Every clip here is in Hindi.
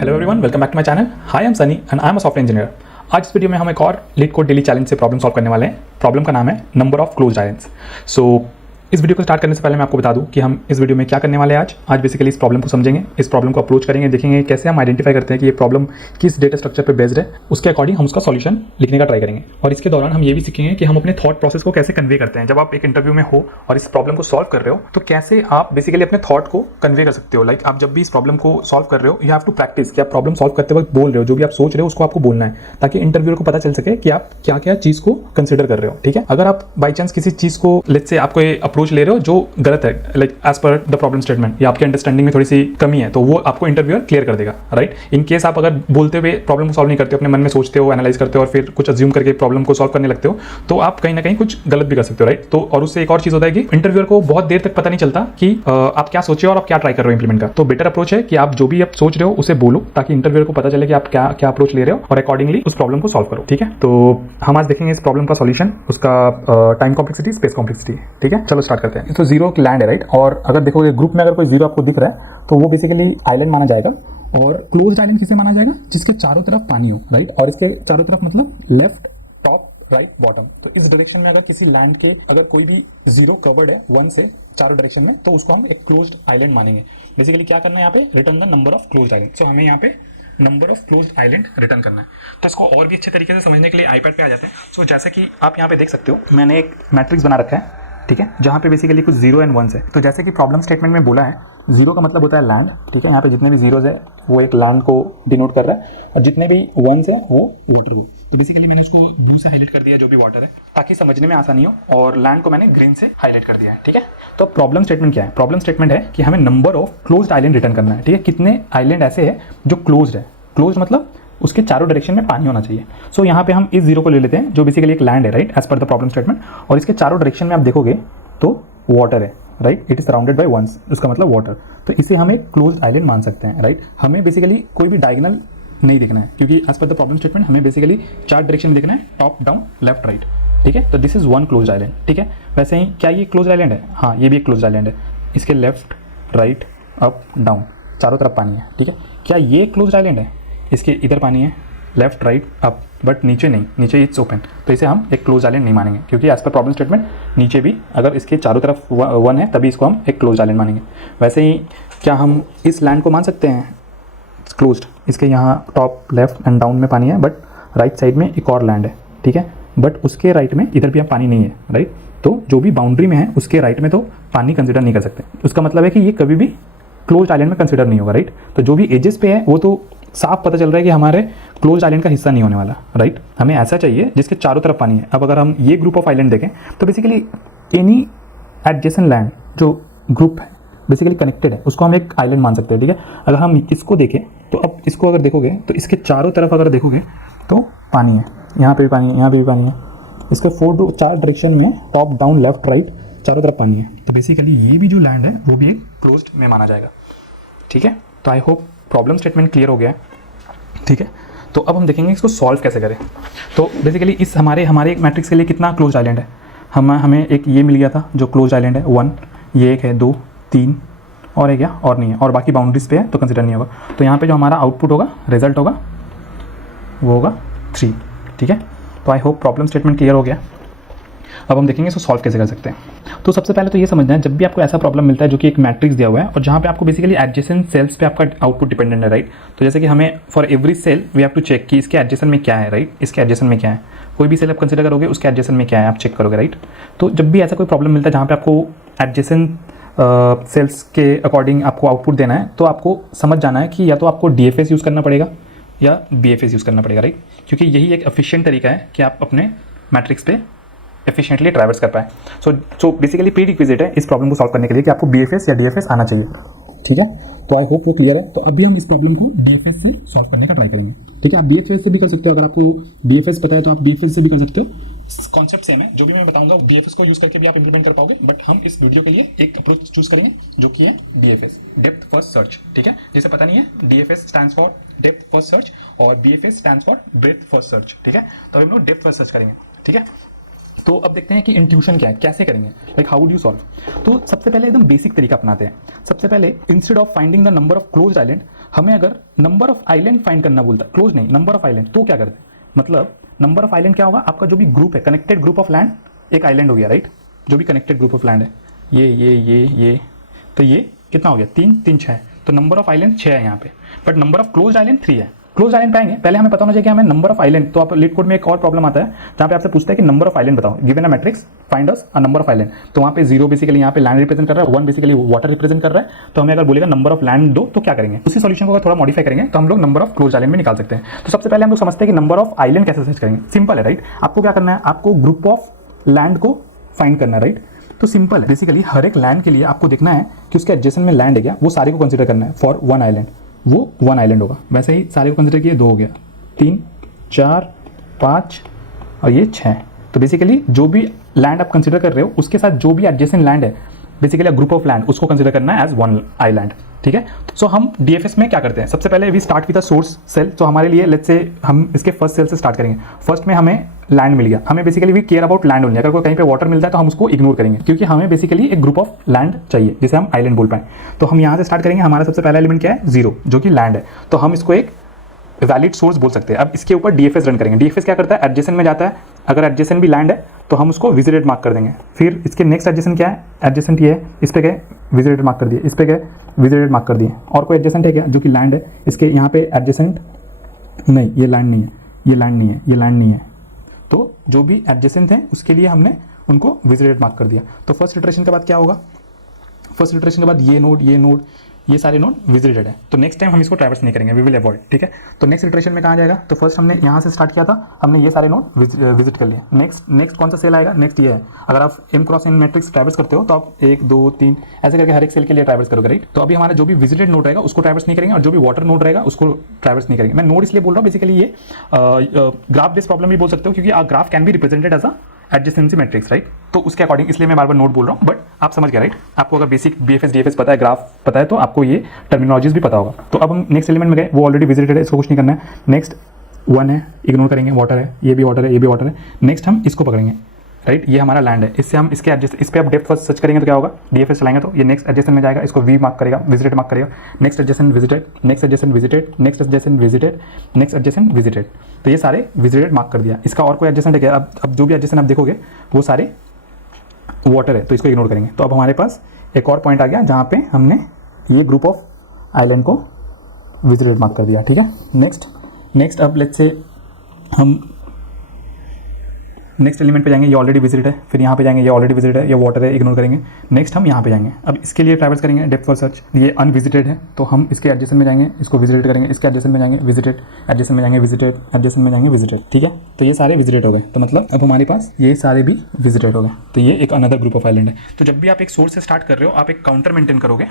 Hello everyone, welcome back to my channel. Hi, I am Sunny and I am a software engineer. आज इस वीडियो में हम एक और लीड कोड डेली चैलेंज से प्रॉब्लम सॉल्व करने वाले हैं। प्रॉब्लम का नाम है number of closed islands. So इस वीडियो को स्टार्ट करने से पहले मैं आपको बता दूं कि हम इस वीडियो में क्या करने वाले हैं। आज बेसिकली इस प्रॉब्लम को समझेंगे, इस प्रॉब्लम को अप्रोच करेंगे, देखेंगे कैसे हम आइडेंटिफाई करते हैं कि ये प्रॉब्लम किस डेटा स्ट्रक्चर पे बेस्ड है, उसके अकॉर्डिंग हम उसका सॉल्यूशन लिखने का ट्राई करेंगे। और इसके दौरान हम ये भी सीखेंगे कि हम अपने थॉट प्रोसेस को कैसे कन्वे करते हैं। जब आप एक इंटरव्यू में हो और इस प्रॉब्लम को सॉल्व कर रहे हो तो कैसे आप बेसिकली अपने थॉट को कन्वे कर सकते हो। लाइक आप जब भी इस प्रॉब्लम को सॉल्व कर रहे हो, यू हैव टू प्रैक्टिस कि आप प्रॉब्लम सॉल्व करते वक्त बोल रहे हो, जो भी आप सोच रहे हो उसको आपको बोलना है, ताकि इंटरव्यूअर को पता चल सके कि आप क्या क्या चीज़ को कंसिडर कर रहे हो। ठीक है, अगर आप बाई चांस किसी चीज़ को लेट्स से आपको ये अप्रोच ले रहे हो जो गलत है, like as per the problem statement, या आपके अंडरस्टैंडिंग में थोड़ी सी कमी है, तो वो आपको इंटरव्यूअर क्लियर कर देगा। राइट, इन केस आप अगर बोलते हुए प्रॉब्लम को सॉल्व नहीं करते हो, अपने मन में सोचते हो, एनालाइज करते हो और फिर कुछ अज्यूम करके प्रॉब्लम को सॉल्व करने लगते हो, तो आप कहीं ना कहीं कुछ गलत भी कर सकते हो। राइट, तो और उससे एक और चीज़ होता है कि इंटरव्यूअर को बहुत देर तक पता नहीं चलता कि आप क्या सोचे और आप क्या ट्राई कर रहे हो इंप्लीमेंट का। तो बेटर अप्रोच है कि आप जो भी आप सोच रहे हो उसे बोलो, ताकि इंटरव्यूअर को पता चले कि आप क्या क्या अप्रोच ले रहे हो और अकॉर्डिंगली उस प्रॉब्लम को सॉल्व करो। ठीक है, तो हम आज देखेंगे इस प्रॉब्लम का सॉल्यूशन, उसका टाइम कॉम्प्लेक्सिटी, स्पेस कॉम्प्लेक्सिटी। ठीक है, चलो स्टार्ट करते हैं। तो जीरो लैंड है, राइट, और अगर देखो ग्रुप में अगर कोई जीरो आपको दिख रहा है तो वो बेसिकली आइलैंड माना जाएगा। और क्लोज्ड आइलैंड किसे माना जाएगा? जिसके चारों तरफ पानी हो। राइट, और इसके चारों तरफ मतलब लेफ्ट, टॉप, राइट, बॉटम। तो इस डायरेक्शन में अगर किसी लैंड के अगर कोई भी जीरो कवर्ड है वन से चारों डायरेक्शन में, तो उसको हम एक क्लोज्ड आइलैंड मानेंगे। बेसिकली क्या करना है यहाँ पे? Return the number of closed island. So हमें यहाँ पे number of closed island return करना है। तो इसको और भी अच्छे तरीके से समझने के लिए आईपैड पे आ जाते हैं। सो जैसे कि आप यहाँ पे देख सकते हो, मैंने एक मैट्रिक्स बना रखा है। ठीक है, जहाँ पे बेसिकली कुछ जीरो एंड वंस है। तो जैसे कि प्रॉब्लम स्टेटमेंट में बोला है, जीरो का मतलब होता है लैंड। ठीक है, यहाँ पे जितने भी जीरोज है वो एक लैंड को डिनोट कर रहा है, और जितने भी वंस है वो वाटर को। तो बेसिकली मैंने उसको ब्लू से हाईलाइट कर दिया जो भी वाटर है, ताकि समझने में आसानी हो, और लैंड को मैंने ग्रीन से हाईलाइट कर दिया है। ठीक है, तो प्रॉब्लम स्टेटमेंट क्या है? प्रॉब्लम स्टेटमेंट है कि हमें number of closed island return करना है। ठीक है, कितने आइलैंड ऐसे है जो क्लोज्ड है। क्लोज्ड मतलब उसके चारों डायरेक्शन में पानी होना चाहिए। सो यहाँ पे हम इस जीरो को ले लेते हैं जो बेसिकली एक लैंड है, right, as per the problem statement, और इसके चारों डायरेक्शन में आप देखोगे तो वाटर है। Right, it is surrounded by ones, उसका मतलब वाटर। तो इसे हम एक क्लोज्ड आइलैंड मान सकते हैं। राइट, हमें बेसिकली कोई भी डायगोनल नहीं देखना है, क्योंकि as per the problem statement हमें बेसिकली चार डायरेक्शन में देखना है, टॉप, डाउन, लेफ्ट, राइट। ठीक है, तो this is one closed island. ठीक है, वैसे ही क्या ये क्लोज्ड आइलैंड है? हाँ, ये भी एक क्लोज्ड आइलैंड है। इसके लेफ्ट, राइट, अप, डाउन चारों तरफ पानी है। ठीक है, क्या ये क्लोज्ड आइलैंड है? इसके इधर पानी है, लेफ्ट, राइट, अप, बट नीचे नहीं, नीचे इट्स ओपन। तो इसे हम एक क्लोज आइलैंड नहीं मानेंगे, क्योंकि एज पर प्रॉब्लम स्टेटमेंट नीचे भी अगर इसके चारों तरफ वन है तभी इसको हम एक क्लोज आइलैंड मानेंगे। वैसे ही क्या हम इस लैंड को मान सकते हैं क्लोज्ड? इसके यहाँ टॉप, लेफ्ट एंड डाउन में पानी है, बट राइट साइड में एक और लैंड है। ठीक है, बट उसके राइट में इधर भी अब पानी नहीं है। राइट, तो जो भी बाउंड्री में है उसके राइट में तो पानी कंसिडर नहीं कर सकते। उसका मतलब है कि ये कभी भी क्लोज्ड आइलैंड में कंसिडर नहीं होगा। राइट, तो जो भी एजेस पे है वो तो साफ पता चल रहा है कि हमारे क्लोज्ड आइलैंड का हिस्सा नहीं होने वाला। राइट, हमें ऐसा चाहिए जिसके चारों तरफ पानी है। अब अगर हम ये ग्रुप ऑफ आइलैंड देखें तो बेसिकली एनी एडजेसेंट लैंड जो ग्रुप है बेसिकली कनेक्टेड है, उसको हम एक आइलैंड मान सकते हैं। ठीक है, अगर हम इसको देखें तो अब इसको अगर देखोगे तो इसके चारों तरफ अगर देखोगे तो पानी है, यहाँ पे भी पानी है, यहाँ पे भी पानी है। इसके चार डायरेक्शन में टॉप, डाउन, लेफ्ट, राइट चारों तरफ पानी है। तो बेसिकली ये भी जो लैंड है वो भी एक क्लोज्ड में माना जाएगा। ठीक है, तो I hope problem statement clear हो गया है। ठीक है, तो अब हम देखेंगे इसको सॉल्व कैसे करें। तो बेसिकली इस हमारे एक मैट्रिक्स के लिए कितना क्लोज आइलैंड है? हमें एक ये मिल गया था जो क्लोज आइलैंड है, वन, ये एक है, दो, तीन, और है क्या? और नहीं है, और बाकी बाउंड्रीज पे है तो कंसिडर नहीं होगा। तो यहाँ पे जो हमारा आउटपुट होगा, रिजल्ट होगा, वो होगा 3। ठीक है, तो I hope problem statement clear हो गया। अब हम देखेंगे इसको सॉल्व कैसे कर सकते हैं। तो सबसे पहले तो ये समझना है, जब भी आपको ऐसा प्रॉब्लम मिलता है जो कि एक मैट्रिक्स दिया हुआ है और जहाँ पे आपको बेसिकली एडजेसेंट सेल्स पे आपका आउटपुट डिपेंडेंट है। राइट, तो जैसे कि हमें for every cell we have to check कि इसके एडजेसेंट में क्या है। राइट, इसके एडजेसेंट में क्या है, कोई भी सेल आप कंसिडर करोगे उसके एडजेसेंट में क्या है आप चेक करोगे। राइट, तो जब भी ऐसा कोई प्रॉब्लम मिलता है जहाँ पे आपको एडजेसेंट सेल्स के अकॉर्डिंग आपको आउटपुट देना है, तो आपको समझ जाना है कि या तो आपको DFS यूज़ करना पड़ेगा या BFS यूज़ करना पड़ेगा। राइट, क्योंकि यही एक एफिशिएंट तरीका है कि आप अपने मैट्रिक्स पे एफिशिएंटली ट्रैवर्स कर पाए। सो बेसिकली प्री रिक्विजिट है इस प्रॉब्लम को सॉल्व करने के लिए कि आपको BFS या DFS आना चाहिए। ठीक है, तो आई होप वो क्लियर है। तो अभी हम इस प्रॉब्लम को DFS से सॉल्व करने का ट्राई करेंगे। ठीक है, आप BFS से भी कर सकते हो, अगर आपको BFS पता है तो आप BFS से भी कर सकते हो। कॉन्सेप्ट सेम है, जो भी मैं बताऊंगा BFS को यूज करके भी आप इंप्लीमेंट कर पाओगे, बट हम इस वीडियो के लिए एक अप्रोच चूज करेंगे जो कि है DFS, डेप्थ फर्स्ट सर्च। ठीक है, जिसे पता नहीं है, DFS stands for depth first search और BFS stands for breath first search. ठीक है, तो हम लोग डेप्थ फर्स्ट सर्च करेंगे। ठीक है, तो अब देखते हैं कि इंट्यूशन क्या है, कैसे करेंगे, like how do you solve. तो सबसे पहले एकदम बेसिक तरीका अपनाते हैं। सबसे पहले instead of finding the number of closed island, हमें अगर नंबर ऑफ आइलैंड फाइंड करना बोलता है, क्लोज नहीं, नंबर ऑफ आइलैंड, तो क्या करते हैं, मतलब नंबर ऑफ आइलैंड क्या होगा, आपका जो भी ग्रुप है, कनेक्टेड ग्रुप ऑफ लैंड, एक आइलैंड हो गया, राइट, जो भी कनेक्टेड ग्रुप ऑफ लैंड है, ये, तो ये कितना हो गया, 3 3 6, तो नंबर ऑफ आइलैंड 6 है यहाँ पे, but number of close island 3 है। क्लोज आइलैंड पाएंगे, पहले हमें पता होना चाहिए कि हमें नंबर ऑफ आइलैंड, तो आप लीड कोड में एक और प्रॉब्लम आता है जहाँ पे आपसे पूछता है कि नंबर ऑफ आइलैंड बताओ, given a matrix find us a number of island, तो वहाँ पे 0 बेसिकली यहाँ पे लैंड रिप्रेजेंट कर रहा है, 1 बेसिकली वाटर रिप्रेजेंट कर रहा है, तो हमें अगर बोलेगा नंबर ऑफ लैंड दो तो क्या करेंगे, उसी सॉल्यूशन को अगर थोड़ा मॉडिफाई करेंगे तो हम लोग नंबर ऑफ क्लोज आइलैंड में निकाल सकते हैं। तो सबसे पहले हम लोग समझते हैं कि नंबर ऑफ आइलैंड कैसे सर्च करेंगे, सिंपल है, राइट, आपको क्या करना है, आपको ग्रुप ऑफ लैंड को फाइंड करना है, राइट, तो सिंपल है, बेसिकली हर एक लैंड के लिए आपको देखना है कि उसके एडजेसेंट में लैंड है क्या, वो सारे को कंसीडर करना है फॉर वन आइलैंड, वो वन आइलैंड होगा, वैसे ही सारे को कंसीडर किए, 2 हो गया, 3 4 5 और ये 6, तो बेसिकली जो भी लैंड आप कंसीडर कर रहे हो उसके साथ जो भी एडजेसेंट लैंड है, बेसिकली ग्रुप ऑफ लैंड, उसको कंसीडर करना है एज वन आइलैंड, ठीक है। सो हम डीएफएस में क्या करते हैं, सबसे पहले we start with a source cell, तो हमारे लिए लेट्स से हम इसके फर्स्ट सेल से स्टार्ट करेंगे, फर्स्ट में हमें लैंड मिल गया, हमें basically we care about land only, अगर कोई कहीं पे वाटर मिलता है तो हम उसको इग्नोर करेंगे, क्योंकि हमें बेसिकली एक ग्रुप ऑफ लैंड चाहिए जिसे हम आइलैंड बोल पाएं। तो हम यहाँ से स्टार्ट करेंगे, हमारा सबसे पहला एलिमेंट क्या है, 0, जो कि लैंड है, तो हम इसको एक वैलिड सोर्स बोल सकते हैं। अब इसके ऊपर डीएफएस रन करेंगे, डीएफएस क्या करता है, एडजेसेंट में जाता है, अगर एडजेसेंट भी लैंड है तो हम उसको विजिटेड मार्क कर देंगे, फिर इसके नेक्स्ट एडजेसेंट क्या है, एडजेसेंट ये है, इस पे गए विजिटेड मार्क कर दिए, इस पे गए विजिटेड मार्क कर दिए, और कोई एडजेसेंट है क्या जो कि लैंड है, इसके यहाँ पे एडजेसेंट नहीं, ये लैंड नहीं है, ये लैंड नहीं है, ये लैंड नहीं है, तो जो भी एडजेसेंट हैं उसके लिए हमने उनको विजिटेड मार्क कर दिया। तो फर्स्ट इटरेशन के बाद क्या होगा, फर्स्ट इटरेशन के बाद ये नोड ये सारे नोड विजिटेड है, तो नेक्स्ट टाइम हम इसको ट्रैवर्स नहीं करेंगे, वी विल अवॉइड, ठीक है। तो नेक्स्ट इटरेशन में कहाँ जाएगा, तो फर्स्ट हमने यहाँ से स्टार्ट किया था, हमने ये सारे नोड विजिट कर लिए, नेक्स्ट कौन सा सेल आएगा, नेक्स्ट ये है, अगर आप m cross n matrix traverse करते हो तो आप 1 2 3 ऐसे करके हर एक सेल के लिए ट्रैवर्स करोगे, राइट। तो अभी हमारा जो भी विजिटेड नोड रहेगा उसको ट्रैवर्स नहीं करेंगे, और जो भी वाटर नोड रहेगा उसको ट्रैवर्स नहीं करेंगे। मैं नोड इसलिए बोल रहा हूँ, बेसिकली ये ग्राफ बेस्ड प्रॉब्लम भी बोल सकते हो, क्योंकि graph can be represented as a adjacency matrix, right, तो उसके अकॉर्डिंग इसलिए मैं बार बार नोट बोल रहा हूँ, बट आप समझ गए, राइट, आपको अगर बेसिक बीएफएस डीएफएस पता है, ग्राफ पता है, तो आपको ये टर्मिनोलॉजीज भी पता होगा। तो अब हम नेक्स्ट एलिमेंट में गए, वो ऑलरेडी विजिटेड है, इसको कुछ नहीं करना है, नेक्स्ट 1 है, इग्नोर करेंगे, वाटर है, ये भी वाटर है, ये भी वाटर है, नेक्स्ट हम इसको पकड़ेंगे, राइट, ये हमारा लैंड है, इससे हम इसके एडजस्ट, इस पर आप डेप्थ फर्स्ट सर्च करेंगे तो क्या होगा, डीएफएस चलाएंगे तो ये नेक्स्ट एडजेसेंट में जाएगा, इसको वी मार्क करेगा, विजिटेड मार्क करेगा, next adjacent visited, next adjacent visited, next adjacent visited, next adjacent visited, तो ये सारे विजिटेड मार्क कर दिया। इसका और कोई एडजेसेंट है क्या, अब जो भी एडजेसेंट आप देखोगे वो सारे वाटर है, तो इसको इग्नोर करेंगे। तो अब हमारे पास एक और पॉइंट आ गया जहाँ पे हमने ये ग्रुप ऑफ आइलैंड को विजिटेड मार्क कर दिया, ठीक है। नेक्स्ट अब लेट्स से हम नेक्स्ट एलिमेंट पे जाएंगे, ये ऑलरेडी विजिट है, फिर यहाँ पे जाएंगे, ये ऑलरेडी विजिट है, ये वाटर है, इग्नोर करेंगे, नेक्स्ट हम यहाँ पे जाएंगे, अब इसके लिए ट्रैवर्स करेंगे डेप्थ फॉर सर्च, ये अनविजिटेड है, तो हम इसके एडजेसेंट में जाएंगे, इसको विजिट करेंगे, इसके एडजेसेंट में जाएंगे विजिटेड, एडजेसेंट में जाएंगे विजिटेड, एडजेसेंट में जाएंगे विजिटेड, ठीक है। तो ये सारे विजिटेड हो गए, तो मतलब अब हमारे पास ये सारे भी विजिटेड हो गए, तो ये एक अनदर ग्रुप ऑफ आइलैंड है। तो जब भी आप एक सोर्स से स्टार्ट कर रहे हो, आप एक काउंटर मेंटेन करोगे,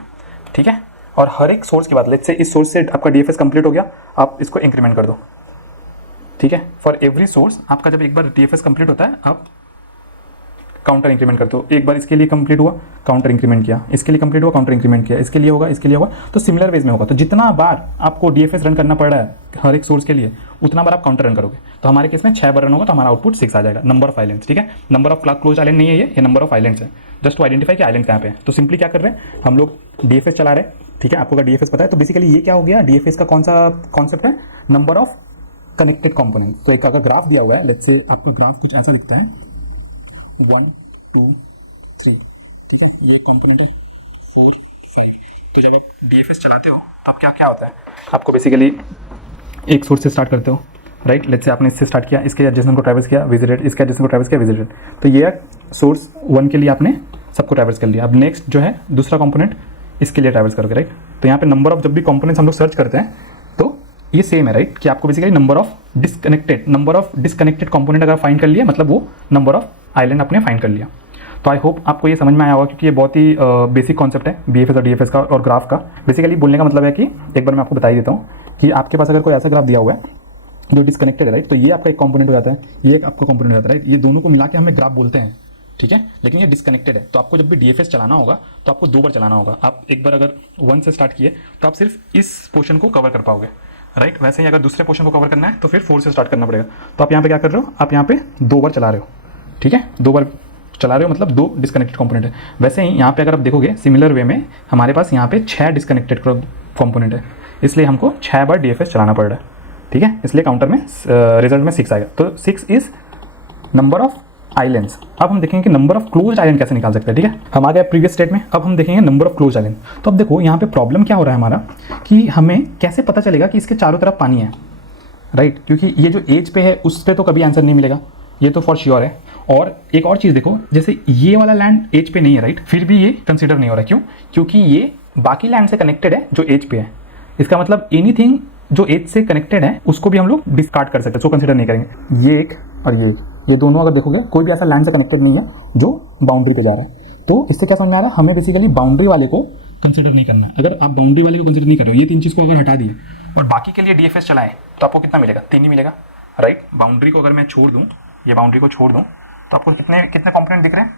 ठीक है, और हर एक सोर्स के बाद लेट्स से इस सोर्स से आपका डीएफएस कंप्लीट हो गया, आप इसको इंक्रीमेंट कर दो, ठीक है। फॉर एवरी सोर्स आपका जब एक बार डीएफएस कंप्लीट होता है, आप काउंटर इंक्रीमेंट करते हो, एक बार इसके लिए कंप्लीट हुआ, काउंटर इंक्रीमेंट किया, इसके लिए कंप्लीट हुआ, काउंटर इंक्रीमेंट किया, इसके लिए होगा, इसके लिए होगा, तो सिमिलर वेज में होगा। तो जितना बार आपको डीएफएस रन करना पड़ रहा है हर एक सोर्स के लिए, उतना बार आप काउंटर रन करोगे। तो हमारे केस में 6 बार रन होगा, तो हमारा आउटपुट 6 आ जाएगा, नंबर ऑफ आइलैंड्स, ठीक है। नंबर ऑफ क्लोज आइलैंड नहीं है ये नंबर ऑफ आइलैंड्स है, जस्ट टू आइडेंटिफाई कि आइलैंड कहाँ पे है। तो सिंपली क्या कर रहे हैं हम लोग, डीएफएस चला रहे हैं, ठीक है, आपको अगर डीएफएस पता है तो बेसिकली ये क्या हो गया, डीएफएस का कौन सा कॉन्सेप्ट है, नंबर ऑफ कनेक्टेड कॉम्पोनेंट। तो एक अगर ग्राफ दिया हुआ है, लेट्स से आपका ग्राफ कुछ ऐसा दिखता है, 1 2 3, ठीक है, ये कंपोनेंट है 4 5। तो जब आप डीएफएस चलाते हो तो आप क्या होता है, आपको बेसिकली एक सोर्स से स्टार्ट करते हो, राइट, लेट्स से आपने इससे स्टार्ट किया, इसके एडजेसेंट को ट्रैवर्स किया, विजिटेड, इसके एडजेसेंट को ट्रैवर्स किया, विजिटेड, तो ये सोर्स 1 के लिए आपने सबको ट्रैवर्स कर लिया। अब नेक्स्ट जो है दूसरा कंपोनेंट, इसके लिए ट्रैवर्स करोगे, राइट। तो यहाँ पे नंबर ऑफ जब भी कंपोनेंट्स हम लोग सर्च करते हैं तो ये सेम है, राइट, कि आपको basically number of disconnected component अगर फाइंड कर लिया, मतलब वो नंबर ऑफ आइलैंड आपने फाइंड कर लिया। तो आई होप आपको ये समझ में आया होगा, क्योंकि ये बहुत ही बेसिक कॉन्सेप्ट है बीएफएस और डीएफएस का और ग्राफ का। बेसिकली बोलने का मतलब है कि एक बार मैं आपको बता ही देता हूँ कि आपके पास अगर कोई ऐसा ग्राफ दिया हुआ है जो डिस्कनेक्टेड है, राइट, तो ये आपका एक कंपोनेंट हो जाता है, ये एक आपका कंपोनेंट हो जाता है, राइट, ये दोनों को मिला के हमें ग्राफ बोलते हैं, ठीक है। लेकिन ये डिस्कनेक्टेड है, तो आपको जब भी डीएफएस चलाना होगा तो आपको 2 बार चलाना होगा। आप एक बार अगर 1 से स्टार्ट किए तो आप सिर्फ इस पोर्शन को कवर कर पाओगे, राइट। वैसे ही अगर दूसरे पोर्शन को कवर करना है तो फिर 4 से स्टार्ट करना पड़ेगा। तो आप यहाँ पे क्या कर रहे हो, आप यहाँ पे 2 बार चला रहे हो, ठीक है, 2 बार चला रहे हो, मतलब 2 डिस्कनेक्टेड कंपोनेंट है। वैसे ही यहाँ पे अगर आप देखोगे सिमिलर वे में हमारे पास यहाँ पे 6 डिस्कनेक्टेड कंपोनेंट है, इसलिए हमको 6 बार DFS चलाना पड़ रहा है, ठीक है। इसलिए काउंटर में रिजल्ट में 6 आएगा। तो 6 इज नंबर ऑफ आइलैंड्स। अब हम देखेंगे कि नंबर ऑफ क्लोज आइलैंड कैसे निकाल सकते हैं, ठीक है। हम आ गए प्रीवियस स्टेट में, अब हम देखेंगे नंबर ऑफ क्लोज आइलैंड। तो अब देखो यहाँ पे प्रॉब्लम क्या हो रहा है हमारा, कि हमें कैसे पता चलेगा कि इसके चारों तरफ पानी है, राइट। क्योंकि ये जो एज पे है उस पर तो कभी आंसर नहीं मिलेगा, ये तो फॉर श्योर है। और एक और चीज़ देखो, जैसे ये वाला लैंड एज पे नहीं है, राइट, फिर भी ये कंसिडर नहीं हो रहा है। क्यों? क्योंकि ये बाकी लैंड से कनेक्टेड है जो एज पे है। इसका मतलब एनीथिंग जो एज से कनेक्टेड है उसको भी हम लोग डिस्कार्ड कर सकते हैं, सो कंसिडर नहीं करेंगे। ये एक और ये दोनों अगर देखोगे कोई भी ऐसा लैंड से कनेक्टेड नहीं है जो बाउंड्री पे जा रहा है। तो इससे क्या समझ में आ रहा है, हमें बेसिकली बाउंड्री वाले को कंसिडर नहीं करना है। अगर आप बाउंड्री वाले को कंसिडर नहीं कर रहे हो, ये 3 चीज़ को अगर हटा दिए और बाकी के लिए DFS चलाएं तो आपको कितना मिलेगा? 3 ही मिलेगा, राइट। बाउंड्री को अगर मैं छोड़ दूँ, ये बाउंड्री को छोड़ दूँ तो आपको कितने कंपोनेंट दिख रहे हैं?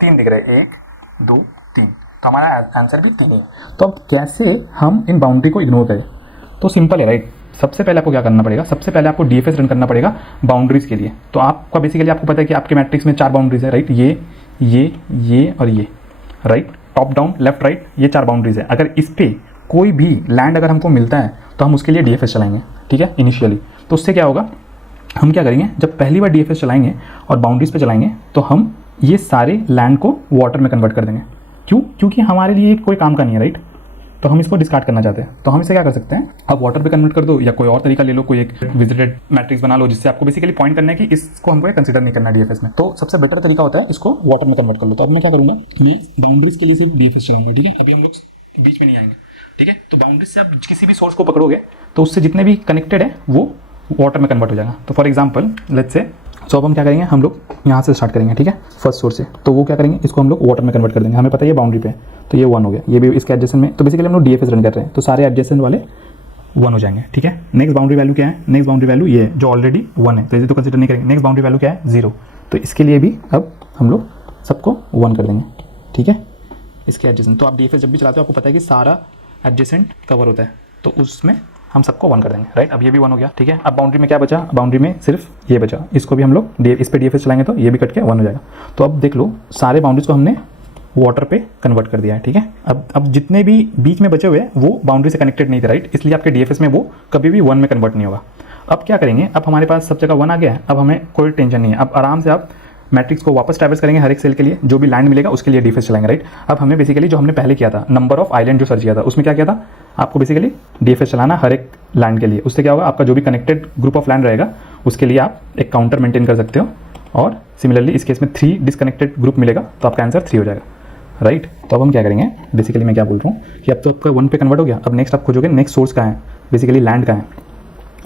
3 दिख रहे हैं, 1 2 3। तो हमारा आंसर भी 3 है। तो अब कैसे हम इन बाउंड्री को इग्नोर करें? तो सिंपल है, राइट। सबसे पहले आपको क्या करना पड़ेगा, सबसे पहले आपको DFS रन करना पड़ेगा बाउंड्रीज के लिए। तो आपका बेसिकली आपको पता है कि आपके मैट्रिक्स में 4 बाउंड्रीज है, राइट। ये और ये, right. Top down left right, ये 4 बाउंड्रीज है। अगर इस पर कोई भी लैंड अगर हमको मिलता है तो हम उसके लिए DFS चलाएंगे, ठीक है, इनिशियली। तो उससे क्या होगा, हम क्या करेंगे, जब पहली बार DFS चलाएंगे और बाउंड्रीज पे चलाएंगे तो हम ये सारे लैंड को वाटर में कन्वर्ट कर देंगे। क्यों? क्योंकि हमारे लिए कोई काम का नहीं है, राइट। तो हम इसको डिस्कार्ड करना चाहते हैं। तो हम इसे क्या कर सकते हैं, अब वाटर पे कन्वर्ट कर दो या कोई और तरीका ले लो, कोई एक विजिटेड मैट्रिक्स बना लो जिससे आपको बेसिकली पॉइंट करना है कि इसको हमको कंसिडर नहीं करना DFS में। तो सबसे बेटर तरीका होता है इसको वाटर में कन्वर्ट कर लो। तो अब मैं क्या करूँगा, मैं बाउंड्रीज के लिए सिर्फ DFS चलाऊंगा, ठीक है। अभी हम लोग बीच में नहीं आएंगे, ठीक है। तो बाउंड्रीज से आप किसी भी सोर्स को पकड़ोगे तो उससे जितने भी कनेक्टेड है वो वाटर में कन्वर्ट हो जाएगा। तो फॉर एग्जाम्पल लेट्स से, सो अब हम क्या करेंगे, हम लोग यहाँ से स्टार्ट करेंगे, ठीक है, फर्स्ट सोर्स से। तो वो क्या करेंगे, इसको हम लोग वाटर में कन्वर्ट कर देंगे। हमें पता है ये बाउंड्री पे है तो ये 1 हो गया, ये भी इसके एडजेसेंट में। तो बेसिकली हम लोग DFS रन कर रहे हैं तो सारे एडजेसेंट वाले 1 हो जाएंगे, ठीक है। नेक्स्ट बाउंड्री वैल्यू क्या है, नेक्स्ट बाउंड्री वैल्यू ये जो ऑलरेडी 1 है तो इसे तो कंसिडर नहीं करेंगे। नेक्स्ट बाउंड्री वैल्यू क्या है, 0। तो इसके लिए भी अब हम लोग सबको 1 कर देंगे, ठीक है, इसके एडजेसेंट। तो आप DFS जब भी चलाते हो आपको पता है कि सारा एडजेसेंट कवर होता है, तो उसमें हम सबको 1 कर देंगे, राइट। अब ये भी 1 हो गया, ठीक है। अब बाउंड्री में क्या बचा, बाउंड्री में सिर्फ ये बचा, इसको भी हम लोग इस पे DFS चलाएंगे तो ये भी कट के 1 हो जाएगा। तो अब देख लो सारे बाउंड्रीज को हमने वाटर पे कन्वर्ट कर दिया है, ठीक है। अब जितने भी बीच में बचे हुए हैं वो बाउंड्री से कनेक्टेड नहीं थे, राइट, इसलिए आपके DFS में वो कभी भी 1 में कन्वर्ट नहीं होगा। अब क्या करेंगे, अब हमारे पास सब जगह 1 आ गया है, अब हमें कोई टेंशन नहीं है। अब आराम से आप मैट्रिक्स को वापस ट्रैवर्स करेंगे, हर एक सेल के लिए जो भी लैंड मिलेगा उसके लिए DFS चलाएंगे, राइट। अब हमें बेसिकली जो हमने पहले किया था, नंबर ऑफ आइलैंड जो सर्च किया था, उसमें क्या किया था, आपको बेसिकली DFS चलाना हर एक लैंड के लिए। उससे क्या होगा, आपका जो भी कनेक्टेड ग्रुप ऑफ लैंड रहेगा उसके लिए आप एक काउंटर मेंटेन कर सकते हो। और सिमिलरली इस केस में 3 डिसकनेक्टेड ग्रुप मिलेगा तो आपका आंसर 3 हो जाएगा, राइट। तो अब हम क्या करेंगे, बेसिकली मैं क्या बोल रहा हूँ कि अब तो आपका 1 पे कन्वर्ट हो गया। अब नेक्स्ट आप खोजोगे नेक्स्ट सोर्स कहाँ है, बेसिकली लैंड कहाँ है,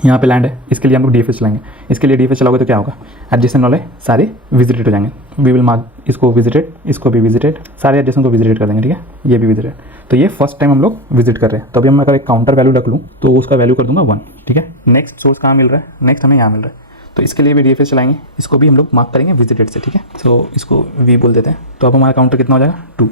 यहाँ पे लैंड है, इसके लिए हम लोग DFS चलाएंगे। इसके लिए DFS चलाओगे तो क्या होगा, एडजेसेंट वाले सारे विजिटेड हो जाएंगे। वी विल मार्क इसको विजिटेड, इसको भी विजिटेड, सारे एडजेसेंट को विजिटेड कर देंगे, ठीक है, ये भी विजिटेड। तो ये फर्स्ट टाइम हम लोग विजिट कर रहे हैं। तो अभी मैं अगर एक काउंटर वैल्यू रख लूँ तो उसका वैल्यू कर दूंगा 1, ठीक है। नेक्स्ट सोर्स कहाँ मिल रहा है, नेक्स्ट हमें यहाँ मिल रहा है, तो इसके लिए भी DFS चलाएंगे, इसको भी हम लोग मार्क करेंगे विजिटेड से, ठीक है। तो इसको V बोल देते हैं। तो अब हमारा काउंटर कितना हो जाएगा, 2।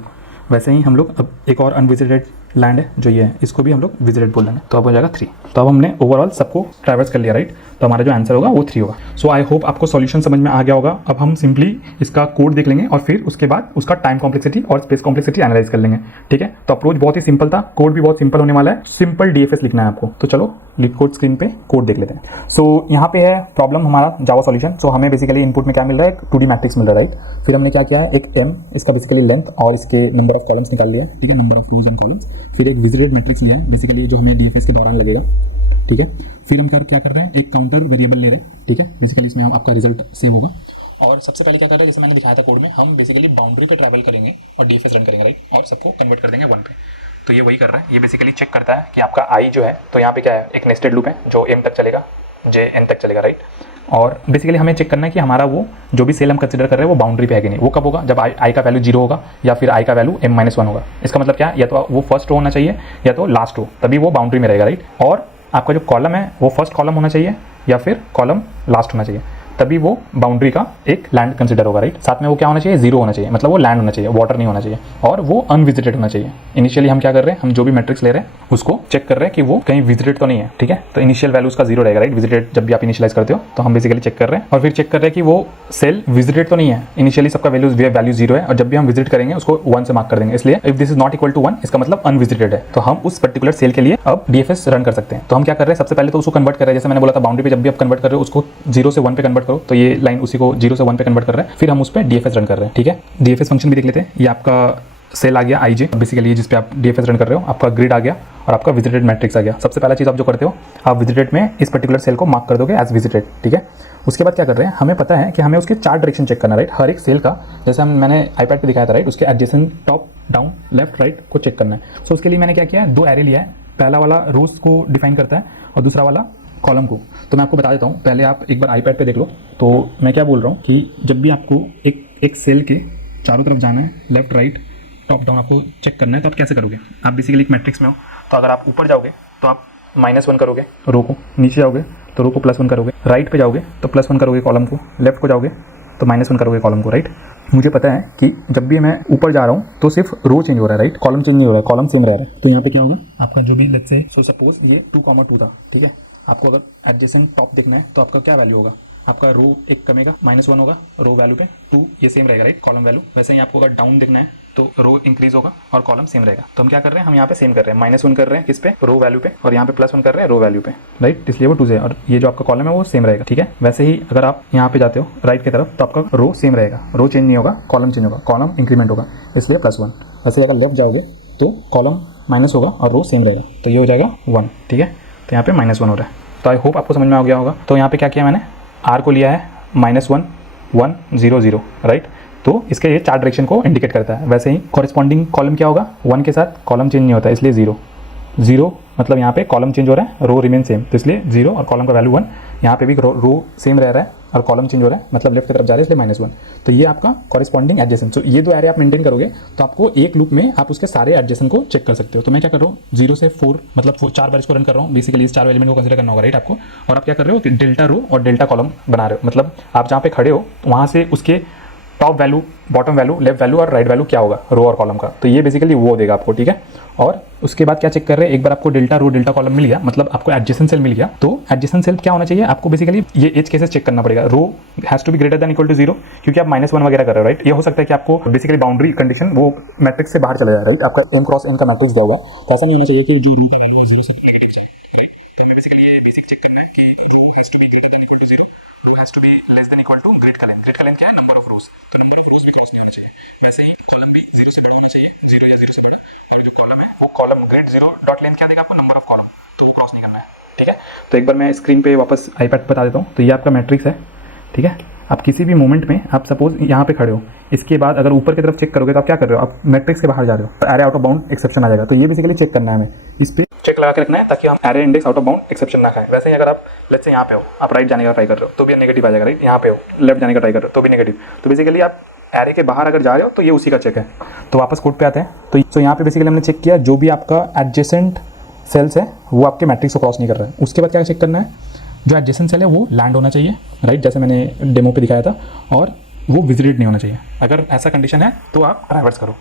वैसे ही हम लोग अब एक और अनविजिटेड लैंड है जो ये है, इसको भी हम लोग विजिटेड बोल देंगे, तो अब हो जाएगा 3। तो अब हमने ओवरऑल सबको ट्रैवर्स कर लिया, राइट। तो हमारा जो आंसर होगा वो 3 होगा। सो आई होप आपको सॉल्यूशन समझ में आ गया होगा। अब हम सिंपली इसका कोड देख लेंगे और फिर उसके बाद उसका टाइम कॉम्प्लेक्सिटी और स्पेस कॉम्प्लेक्सिटी एनालाइज कर लेंगे, ठीक है। तो अप्रोच बहुत ही सिंपल था, कोड भी बहुत सिंपल होने वाला है, सिंपल DFS लिखना है आपको। तो चलो LeetCode स्क्रीन पे कोड देख लेते हैं। सो यहाँ पे है प्रॉब्लम हमारा जावा सॉल्यूशन। सो हमें बेसिकली इनपुट में क्या मिल रहा है, एक 2D मैट्रिक्स मिल रहा है, राइट। फिर हमने क्या किया है, एक M इसका बेसिकली लेंथ और इसके नंबर ऑफ कॉलम्स निकाल लिया, ठीक है, number of rose and columns. फिर एक विजिटेड मैट्रिक्स लिया है बेसिकली जो हमें DFS के दौरान लगेगा, ठीक है। फिर हम क्या कर रहे हैं, एक काउंटर वेरिएबल ले रहे हैं, ठीक है। बेसिकली इसमें हम आपका रिजल्ट सेव होगा। और सबसे पहले क्या कर रहे हैं, जैसे मैंने दिखाया था कोड में, हम बेसिकली बाउंड्री पे ट्रैवल करेंगे और DFS रन करेंगे, राइट, और सबको कन्वर्ट कर देंगे 1 पे। तो ये वही कर रहा है, ये बेसिकली चेक करता है कि आपका I जो है, तो यहाँ पे क्या है, एक नेस्टेड लूप है जो M तक चलेगा, J N तक चलेगा, राइट। और बेसिकली हमें चेक करना है कि हमारा वो जो भी सेल हम कंसिडर कर रहे हैं वो बाउंड्री पे है कि नहीं। वो कब होगा, जब I का वैल्यू 0 होगा या फिर I का वैल्यू M-1 होगा। इसका मतलब क्या है, या तो वो फर्स्ट रो होना चाहिए या तो लास्ट रो, तभी वो बाउंड्री में रहेगा, राइट। और आपका जो कॉलम है वो फर्स्ट कॉलम होना चाहिए या फिर कॉलम लास्ट होना चाहिए। तभी वो बाउंड्री का एक लैंड कंसिडर होगा, राइट। साथ में वो क्या होना चाहिए, जीरो होना चाहिए, मतलब वो लैंड होना चाहिए, वाटर नहीं होना चाहिए, और वो अनविजिटेड होना चाहिए। इनिशियली हम क्या कर रहे हैं, हम जो भी मैट्रिक्स ले रहे हैं उसको चेक कर रहे हैं कि वो कहीं विजिटेड तो नहीं है, ठीक है। तो इनिशियल वैल्यू उसका जीरो रहेगा, राइट। विजिटेड जब भी आप इनिशियलाइज करते हो तो हम बेसिकली चेक कर रहे हैं, और फिर चेक कर रहे हैं कि वो सेल विजिटेड तो नहीं है। इनिशियली सबका वैल्यू जीरो है, और जब भी हम विजिट करेंगे उसको 1 से मार्क कर देंगे। इसलिए if this is not equal to 1 इसका मतलब अनविजिटेड है, तो हम उस पर्टिकुलर सेल के लिए अब डीएफएस रन कर सकते हैं। तो हम क्या कर रहे हैं, सबसे पहले तो उसको कन्वर्ट कर रहे हैं। जैसे मैंने बोला था, बाउंड्री पे जब भी आप कन्वर्ट कर रहे हो उसको 0 से 1 पे कन्वर्ट करो, तो ये लाइन उसी को 0 से 1 पे कन्वर्ट कर रहा है। फिर हम उस पर डीएफएस रन कर रहे हैं, ठीक है। डीएफएस फंक्शन भी देख लेते हैं। ये आपका सेल आ गया आईजे, बेसिकली जिस पे आप डीएफएस रन कर रहे हो, आपका ग्रिड आ गया और आपका विजिटेड मैट्रिक्स आ गया। सबसे पहला चीज़ आप जो करते हो, आप विजिटेड में इस पर्टिकुलर सेल को मार्क कर दोगे एज विजिटेड, ठीक है। उसके बाद क्या कर रहे हैं, हमें पता है कि हमें उसके 4 डायरेक्शन चेक करना, राइट। हर एक सेल का, जैसे मैंने आईपैड पे दिखाया था, राइट, उसके adjacent top down left right को चेक करना है। सो उसके लिए मैंने क्या किया है, 2 एरे लिया है। पहला वाला रोज को डिफाइन करता है और दूसरा वाला कॉलम को। तो मैं आपको बता देता हूँ, पहले आप एक बार आईपैड पे देख लो। तो मैं क्या बोल रहा हूँ कि जब भी आपको एक सेल के चारों तरफ जाना है, लेफ्ट राइट टॉप डाउन आपको चेक करना है, तो आप कैसे करोगे। आप बेसिकली एक मैट्रिक्स में हो, तो अगर आप ऊपर जाओगे तो आप -1 करोगे रो को, नीचे जाओगे तो रो को +1 करोगे, राइट पे जाओगे तो +1 करोगे कॉलम को, लेफ्ट को जाओगे तो -1 करोगे कॉलम को, राइट। मुझे पता है कि जब भी मैं ऊपर जा रहा हूँ तो सिर्फ रो चेंज हो रहा है, राइट, कॉलम चेंज नहीं हो रहा है, कॉलम सेम रह रहा है। तो यहाँ पे क्या होगा, आपका जो भी लेट्स से सो सपोज ये 2,2 था, ठीक है। आपको अगर एडजेसेंट टॉप देखना है तो आपका क्या वैल्यू होगा, आपका रो एक कमेगा, -1 होगा रो वैल्यू पे, 2 ये सेम रहेगा, राइट, कॉलम वैल्यू। वैसे ही आपको अगर डाउन देखना है तो रो इंक्रीज होगा और कॉलम सेम रहेगा। तो हम क्या कर रहे हैं, हम यहाँ पे सेम कर रहे हैं, -1 कर रहे हैं किस पे, रो वैल्यू पे, और यहाँ पे +1 कर रहे हैं रो वैल्यू पे, राइट। इसलिए वो 2 से, और ये जो आपका कॉलम है वो सेम रहेगा, ठीक है। वैसे ही अगर आप यहाँ पे जाते हो राइट की तरफ तो आपका रो सेम रहेगा, रो चेंज नहीं होगा, कॉलम चेंज होगा, कॉलम इंक्रीमेंट होगा, इसलिए +1। वैसे अगर लेफ्ट जाओगे तो कॉलम माइनस होगा और रो सेम रहेगा, तो ये हो जाएगा 1, ठीक है। तो यहाँ पे -1 हो रहा है। तो आई होप आपको समझ में आ गया होगा। तो यहाँ पे क्या किया मैंने, आर को लिया है -1 1 0 0, राइट। तो इसके ये 4 डायरेक्शन को इंडिकेट करता है। वैसे ही कॉरेस्पॉन्डिंग कॉलम क्या होगा, 1 के साथ कॉलम चेंज नहीं होता है, इसलिए 0 0, मतलब यहाँ पे कॉलम चेंज हो रहा है, रो रिमेन सेम, तो इसलिए 0 और कॉलम का वैल्यू 1। यहाँ पे भी रो सेम रह रहा है और कॉलम चेंज हो रहा है, मतलब लेफ्ट की तरफ जा रहा है, इसलिए -1। तो ये आपका कॉरेस्पॉन्डिंग एडजेसेंट। तो ये 2 एरे आप मेंटेन करोगे तो आपको एक लूप में आप उसके सारे एडजेसेंट को चेक कर सकते हो। तो मैं क्या कर रहा हूँ, 0 से 4 मतलब 4 बार इसको रन कर रहा हूँ। बेसिकली इस 4 एलिमेंट को कंसिडर करना होगा, राइट, आपको। और आप क्या कर रहे हो कि डेल्टा रो और डेल्टा कॉलम बना रहे हो, मतलब आप जहाँ पे खड़े हो वहाँ से उसके top value, bottom value, left value और राइट वैल्यू क्या होगा रो और कॉलम का। तो ये बेसिकली वो देगा आपको, ठीक है। और उसके बाद क्या चेक कर रहे हैं, एक बार आपको डेल्टा रो डेल्टा कॉलम मिल गया, मतलब आपको एडजेसेंट सेल मिल गया, तो एडजेसेंट सेल क्या होना चाहिए, आपको बेसिकली ये एज केसेस चेक करना पड़ेगा। Row has to be greater than equal to 0, क्योंकि आप -1 वगैरह कर रहे हो, राइट। ये हो सकता है कि आपको बेसिकली बाउंड्री कंडीशन वो मैट्रिक्स से बाहर चला जाए, राइट। आपका m क्रॉस n का मैट्रिक्स दिया होगा, तो ऐसा नहीं होना चाहिए कि जो रो का वैल्यू 0 से कॉलम ग्रेड 0 डॉट लेंथ क्या देगा आपको, नंबर ऑफ कॉलम, तो क्रॉस नहीं करना है, ठीक है। तो एक बार मैं स्क्रीन पे वापस आईपैड बता देता हूँ। तो ये आपका मैट्रिक्स है, ठीक है। आप किसी भी मोमेंट में आप सपोज यहाँ पे खड़े हो, इसके बाद अगर ऊपर की तरफ चेक करोगे तो आप क्या कर रहे हो, आप मैट्रिक्स के बाहर जा रहे हो, array out of bound exception आ जाएगा। तो ये बेसिकली चेक करना है हमें, इस पे चेक लगा के रखना है ताकि हम array index out of bound exception ना खाएं। वैसे ही अगर आप लेट्स से यहाँ पे हो, आप राइट जाने का ट्राई कर रहे हो तो भी नेगेटिव आ जाएगा, राइट। यहाँ पे हो, लेफ्ट जाने का ट्राई कर रहे हो तो भी नेगेटिव। तो बेसिकली आप एरे के बाहर अगर जा रहे हो तो ये उसी का चेक है। तो वापस कोड पे आते हैं। तो यहाँ पे बेसिकली हमने चेक किया जो भी आपका एडजेसेंट सेल्स है वो आपके मैट्रिक्स को क्रॉस नहीं कर रहा है। उसके बाद क्या चेक करना है, जो एडजेसेंट सेल है वो लैंड होना चाहिए, राइट, जैसे मैंने डेमो पे दिखाया था, और वो विजिटेड नहीं होना चाहिए। अगर ऐसा कंडीशन है तो आप ट्रैवर्स करो।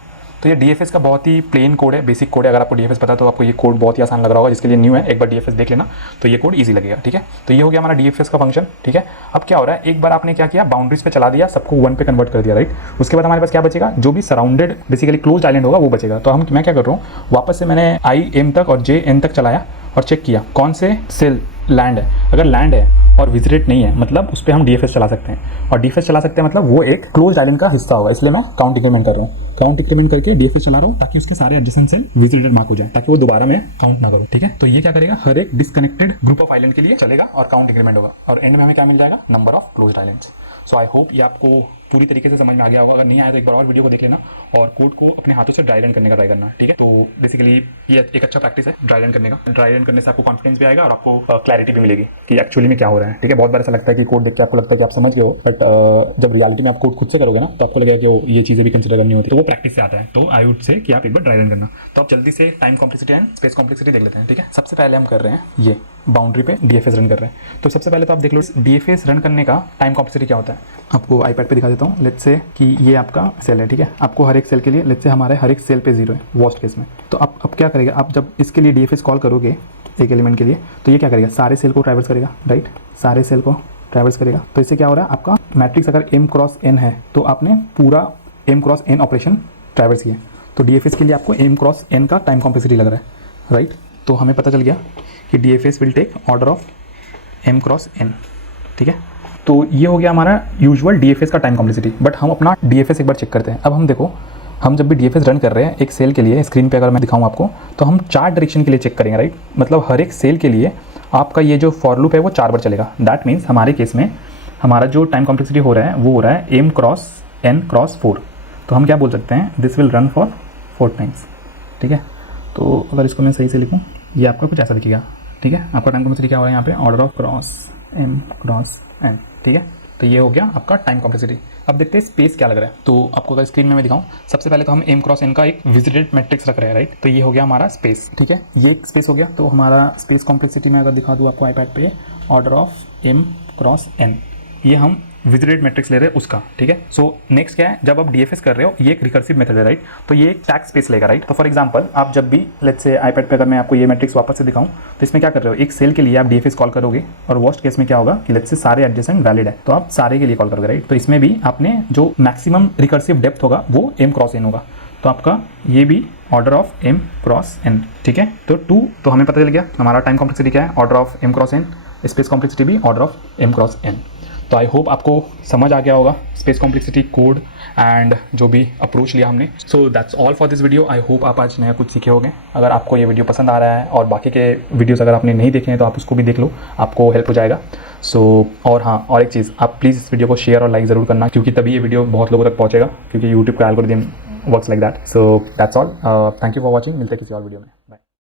तो ये डीएफएस का बहुत ही प्लेन कोड है, बेसिक कोड है। अगर आपको डीएफएस पता है तो आपको ये कोड बहुत ही आसान लग रहा होगा, जिसके लिए न्यू है एक बार डीएफएस देख लेना तो ये कोड इजी लगेगा, ठीक है। तो ये हो गया हमारा डीएफएस का फंक्शन, ठीक है। अब क्या हो रहा है, एक बार आपने क्या किया, बाउंड्रीज पे चला दिया, सबको 1 पे कन्वर्ट कर दिया, राइट। उसके बाद हमारे पास क्या बचेगा, जो भी सराउंडेड बेसिकली क्लोज आइलैंड होगा वो बचेगा। तो मैं क्या कर रहा हूँ, वापस से मैंने आई एम तक और जे एन तक चलाया और चेक किया कौन से सेल लैंड है। अगर लैंड है और विजिटेड नहीं है मतलब उस पर हम डीएफएस चला सकते हैं, और डीएफएस चला सकते हैं मतलब वो एक क्लोज आइलैंड का हिस्सा होगा, इसलिए मैं काउंट इंक्रीमेंट कर रहा हूँ। काउंट इंक्रीमेंट करके डीएफएस चला रहा हूँ ताकि उसके सारे एडजेसेंट सेल विजिटेड मार्क हो जाए, ताकि वो दोबारा मैं काउंट ना करूँ, ठीक है। तो ये क्या करेगा, हर एक डिस्कनेक्टेड ग्रुप ऑफ आइलैंड के लिए चलेगा और काउंट इंक्रीमेंट होगा, और एंड में हमें क्या मिल जाएगा, number of closed islands. So I hope ये आपको पूरी तरीके से समझ में आ गया होगा। अगर नहीं आया तो एक बार और वीडियो को देख लेना और कोड को अपने हाथों से ड्राई रन करने का ट्राई करना, ठीक है। तो बेसिकली ये एक अच्छा प्रैक्टिस है ड्राई रन करने का। ड्राई रन करने से आपको कॉन्फिडेंस भी आएगा और आपको क्लैरिटी भी मिलेगी कि एक्चुअली में क्या हो रहा है, ठीक है। बहुत बार ऐसा लगता है कि कोड देख के आपको लगता है कि आप समझ गए हो, बट जब रियलिटी में आप कोड खुद से करोगे ना तो आपको लगेगा कि ये चीज़ें भी कंसिडर करनी होती है। तो वो प्रैक्टिस से आता है। तो आई वुड से कि आप एक बार ड्राई रन करना। तो आप जल्दी से time complexity and space complexity देख लेते हैं, ठीक है। सबसे पहले हम कर रहे हैं ये बाउंड्री पे डीएफएस रन कर रहे हैं। तो सबसे पहले तो आप देख लो डीएफएस रन करने का टाइम कॉम्प्लेक्सिटी क्या होता है। आपको आईपैड पे दिखा देता हूँ। लेट्स से कि ये आपका सेल है, ठीक है। आपको हर एक सेल के लिए लेट्स से हमारे हर एक सेल पे 0 है वर्स्ट केस में। तो आप अब क्या करेगा, आप जब इसके लिए डीएफएस कॉल करोगे एक एलिमेंट के लिए, तो ये क्या करेगा, सारे सेल को ट्रैवर्स करेगा, राइट। सारे सेल को ट्रैवर्स करेगा। तो इससे क्या हो रहा है, आपका मैट्रिक्स अगर m क्रॉस n है तो आपने पूरा m cross n operation traverse किया। तो डीएफएस के लिए आपको m क्रॉस n का टाइम कॉम्प्लेक्सिटी लग रहा है, राइट। तो हमें पता चल गया कि DFS will take order of m cross n, ठीक है। तो ये हो गया हमारा यूजुअल डीएफएस का टाइम कॉम्प्लेक्सिटी। बट हम अपना डीएफएस एक बार चेक करते हैं। अब हम देखो, हम जब भी डीएफएस रन कर रहे हैं एक सेल के लिए, स्क्रीन पे अगर मैं दिखाऊं आपको, तो हम 4 डायरेक्शन के लिए चेक करेंगे, राइट। मतलब हर एक सेल के लिए आपका ये जो फॉर लूप है वो 4 बार चलेगा। दैट मीन्स हमारे केस में हमारा जो टाइम कॉम्प्लेक्सिटी हो रहा है वो हो रहा है m क्रॉस n क्रॉस 4। तो हम क्या बोल सकते हैं, this will run for 4 times, ठीक है। तो अगर इसको मैं सही से लिखूँ, ये आपका कुछ ऐसा दिखेगा, ठीक है। आपका टाइम कॉम्प्लेक्सिटी क्या हो रहा है यहाँ पे, order of cross m cross n, ठीक है। तो ये हो गया आपका टाइम कॉम्प्लेक्सिटी। अब देखते हैं स्पेस क्या लग रहा है। तो आपको अगर स्क्रीन में मैं दिखाऊं, सबसे पहले तो हम m क्रॉस n का एक विजिटेड मैट्रिक्स रख रहे हैं, राइट। तो ये हो गया हमारा स्पेस, ठीक है। ये एक स्पेस हो गया। तो हमारा स्पेस कॉम्प्लेक्सिटी में अगर दिखा दूँ आपको आईपैड पे, order of m cross n, ये हम विजिटेड मैट्रिक्स ले रहे हैं उसका, ठीक है। सो नेक्स्ट क्या है, जब आप डीएफएस कर रहे हो ये एक रिकर्सिव मेथड है, राइट। तो ये एक टैग स्पेस लेगा, राइट। तो फॉर एग्जांपल आप जब भी लेट्स से आईपैड पे अगर मैं आपको ये मैट्रिक्स वापस से दिखाऊं, तो इसमें क्या कर रहे हो, एक सेल के लिए आप डीएफएस कॉल करोगे और वर्स्ट केस में क्या होगा कि लेट्स से सारे एडजेसेंट वैलिड है तो आप सारे के लिए कॉल करोगे, राइट। तो इसमें भी आपने जो मैक्सिमम रिकर्सिव डेप्थ होगा वो m क्रॉस n होगा। तो आपका ये भी order of m cross n, ठीक है। तो 2, तो हमें पता चल गया हमारा टाइम कॉम्प्लेक्सिटी क्या है, order of m cross n। Space complexity भी order of m cross n। तो आई होप आपको समझ आ गया होगा स्पेस कॉम्प्लेक्सिटी, कोड एंड जो भी अप्रोच लिया हमने। So that's all for this video. I hope आप आज नया कुछ सीखे होंगे। अगर आपको ये वीडियो पसंद आ रहा है और बाकी के वीडियोस अगर आपने नहीं देखे हैं तो आप उसको भी देख लो, आपको हेल्प हो जाएगा। और हाँ, और एक चीज़, आप प्लीज़ इस वीडियो को शेयर और लाइक ज़रूर करना, क्योंकि तभी ये वीडियो बहुत लोगों तक पहुँचेगा, क्योंकि यूट्यूब का algorithm works like that. So that's all, thank you for watching. मिलते हैं किसी और वीडियो में।